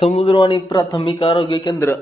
समुद्रवाणी प्राथमिक आरोग्य केंद्र.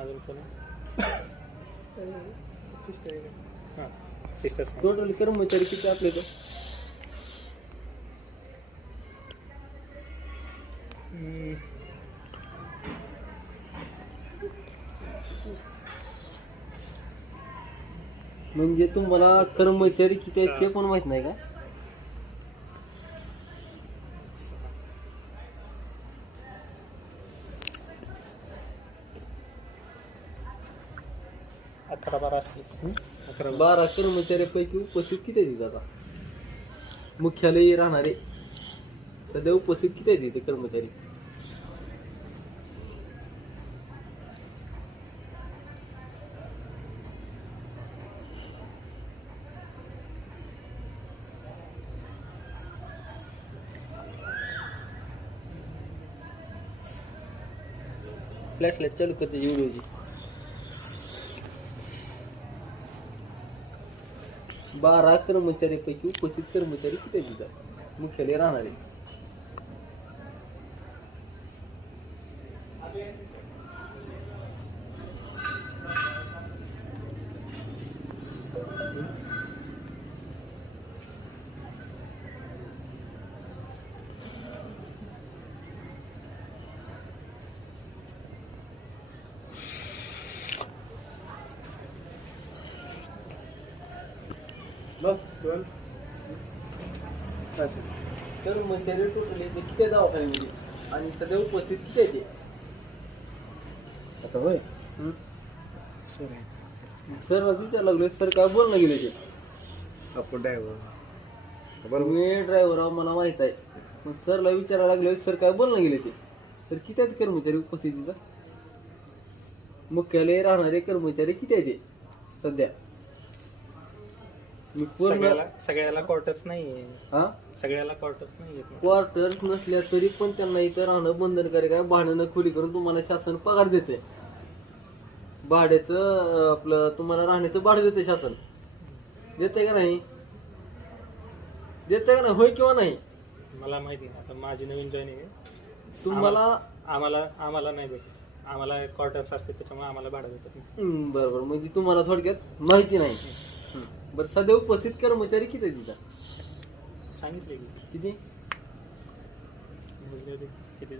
अजून कोण हां सिस्टर्स टोटल कर्मचारी किती आपले तर? म्हणजे तुम्हाला कर्मचारी किती आहेत ते पण माहित नाही का? अकरा बारा असतील. 12 कर्मचाऱ्यापैकी उपस्थित किती आहेत आता? मुख्यालयी राहणारे सध्या उपस्थित किती आहेत इथे कर्मचारी? फ्लॅशलाईट चालू करते व्हिडिओची. 12 कर्मचाऱ्यापैकी उपस्थित कर्मचारी किती आहेत तिथं मुख्यालय राहणारे? कर्मचारी टोटल येते किती दवाखान्यामध्ये आणि सध्या उपस्थित किती येते आता होय सर विचार लागले सर काय बोलणं गेले ते आपण ड्रायव्हर बरोबर मी ड्रायव्हर मला माहित आहे पण सरला विचारायला लागले सर काय बोलणं गेले ते तर किती आहेत कर्मचारी उपस्थित तिथं मुख्यालय राहणारे कर्मचारी किती आहेत ते सध्या? मी पूर्ण सगळ्याला क्वार्टर्स नाही. हा सगळ्याला क्वार्टर्स नाही आहेत. क्वार्टर्स नसल्या तरी पण त्यांना इथं राहणं बंधनकारक आहे. भाडं खोली करून तुम्हाला शासन पगार देते. भाड्याचं आपलं तुम्हाला राहण्याचं भाडं देते शासन. देते का नाही? देते का नाही? होय किंवा नाही? मला माहिती नाही. आता माझी नवीन जॉईनिंग आहे. तुम्हाला आम्हाला नाही भेटत. आम्हाला क्वार्टर्स असते त्याच्यामुळे आम्हाला भाडं भेटत नाही. बरोबर म्हणजे तुम्हाला थोडक्यात माहिती नाही. बरं सध्या उपस्थित कर्मचारी किती आहेत तिथं? सांगितले किती? किती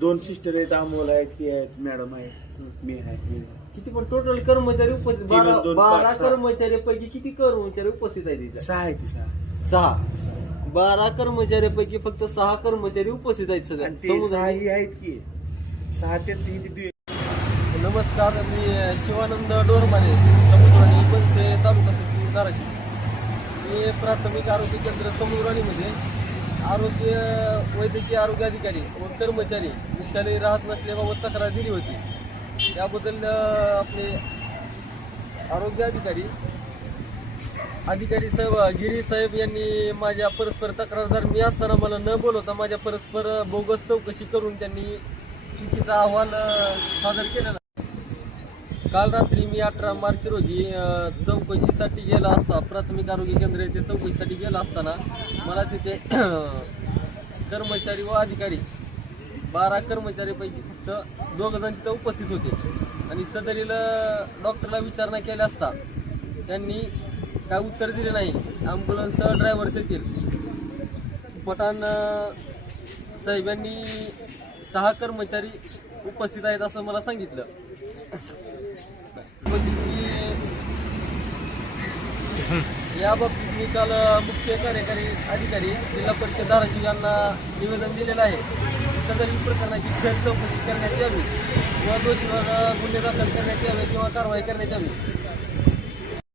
2 सिस्टर आहेत, अमोल आहेत, ती आहेत, मॅडम आहेत, मी आहे. किती पण टोटल कर्मचारी उपस्थित? 12 कर्मचाऱ्यापैकी किती कर्मचारी उपस्थित आहेत तिथं? 6 आहे ती 6. 6. 12 कर्मचाऱ्यापैकी फक्त 6 कर्मचारी उपस्थित आहेत सध्या. आणि ते 6 आहेत की 6 त्यांची नमस्कार, मी शिवानंद डोरमाने, समुद्राणी बनसे, तालुका सचिव धाराशिव. मी प्राथमिक आरोग्य केंद्र समुद्राणीमध्ये वैद्यकीय आरोग्य अधिकारी व कर्मचारी मुख्यालय राहत नसल्याबाबत तक्रार दिली होती. त्याबद्दल आपले आरोग्य अधिकारी साहेब गिरी साहेब यांनी माझ्या परस्पर तक्रारदार मी असताना मला न बोलवता माझ्या परस्पर बोगस चौकशी करून त्यांनी चुकीचा अहवाल सादर केलेला. काल रात्री मी 18 मार्च रोजी चौकशीसाठी गेला असता प्राथमिक आरोग्य केंद्र येथे चौकशीसाठी गेला असताना मला तिथे कर्मचारी व अधिकारी 12 कर्मचारीपैकी फक्त 2 जण तिथं उपस्थित होते आणि सदरील डॉक्टरला विचारणा केल्या असता त्यांनी काय उत्तर दिले नाही. ॲम्ब्युलन्स ड्रायव्हर तेथील पठाण साहेब यांनी 6 कर्मचारी उपस्थित आहेत असं मला सांगितलं. याबाबतीत मी काल मुख्य कार्यकारी अधिकारी जिल्हा परिषद धाराशिव यांना निवेदन दिलेलं आहे. सदरील प्रकरणाची फेर चौकशी करण्यात यावी व दोषीवर गुन्हे दाखल करण्यात यावे किंवा कारवाई करण्यात यावी.